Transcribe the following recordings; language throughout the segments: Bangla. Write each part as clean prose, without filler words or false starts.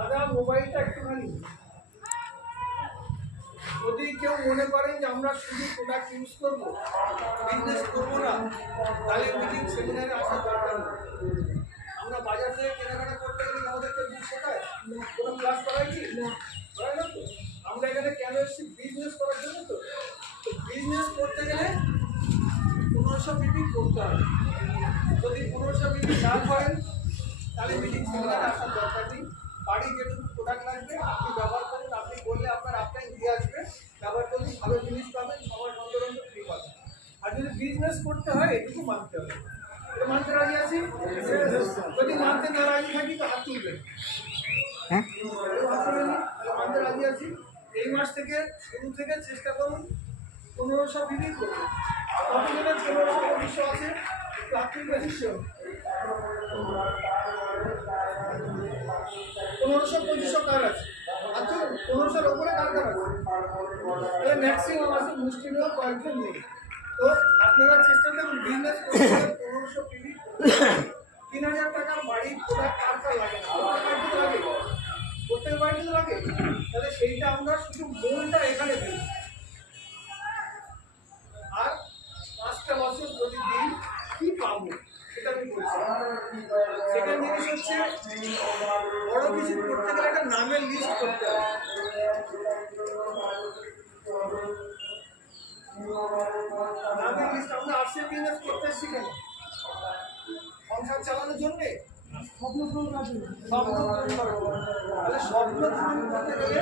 দাদা মোবাইলটা একটুখানি যদি কেউ মনে করেন যে আমরা শুধু প্রোডাক্ট ইউজ করবো, বিজনেস করবো না, তাহলে মিটিং সেমিনারে আসার দরকার নেই। আমরা বাজার থেকে কেনাকাটা করতে গেলে আমাদের কেউ শেখায়, কোনো ক্লাস করাই কি করাই না তো। আমরা এখানে কেন এসেছি? বিজনেস করার জন্য। তো বিজনেস করতে গেলে 1500 মিটিং করতে হবে। যদি 1500 মিটিং না করেন তাহলে মিটিং সেমিনারে আসার দরকার নেই। বাড়ির যেটুকু প্রোডাক্ট লাগবে আপনি ব্যবহার করুন, আপনি বললে আপনার আপটাইম দিয়ে আসবে, ব্যবহার করলে ভালো জিনিস পাবেন, সবার অন্তরন্ত ফ্রি পাবেন। আর যদি বিজনেস করতে হয় এটুকু মানতে হবে। মানতে রাজি আছি? যদি মানতে না রাজি থাকি তো হাত তুলবেন। মানতে রাজি আছি। এই মাস থেকে শুরু থেকে চেষ্টা করুন 1500 বিক্রি করুন। কতজনের 1500 আছে? একটু হাত তুলবেন। 1500-2500 কার আছে? আচ্ছা 1500-র উপরে কার কার আছে? তাহলে ম্যাক্সিমাম আছে, মুষ্টিমেয় কয়েকজন নেই। তো আপনারা চেষ্টা করুন বিজনেস করতে 1500 পিবি 3000 টাকার বাড়ির প্রোডাক্ট কার কার লাগে না? প্রত্যেক বাড়িতে লাগে। তাহলে সেইটা আমরা শুধু মূলটা এখানে দিই। আর 5টা বছর যদি দিই কি পাবো সেটা আমি বলছি। সেকেন্ড জিনিস হচ্ছে বড় কিছু করতে গেলে একটা নামের লিস্ট করতে হবে। নামের লিস্ট আমরা আর্টসের বিজনেস করতে এসেছি কেন? সংসার চালানোর জন্যে, স্বপ্ন পূরণ করার জন্য। তাহলে স্বপ্ন পূরণ করতে গেলে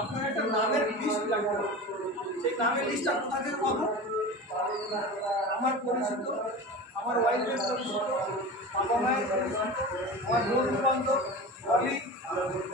আপনার একটা নামের লিস্ট লাগবে। সেই নামের লিস্টটা কোথা থেকে পাবো? আমার পরিচিত, আমার ওয়াইফের পরিচিত, বাবা মায়ের পরিচিত, আমার বন্ধু বান্ধব, কলিগ,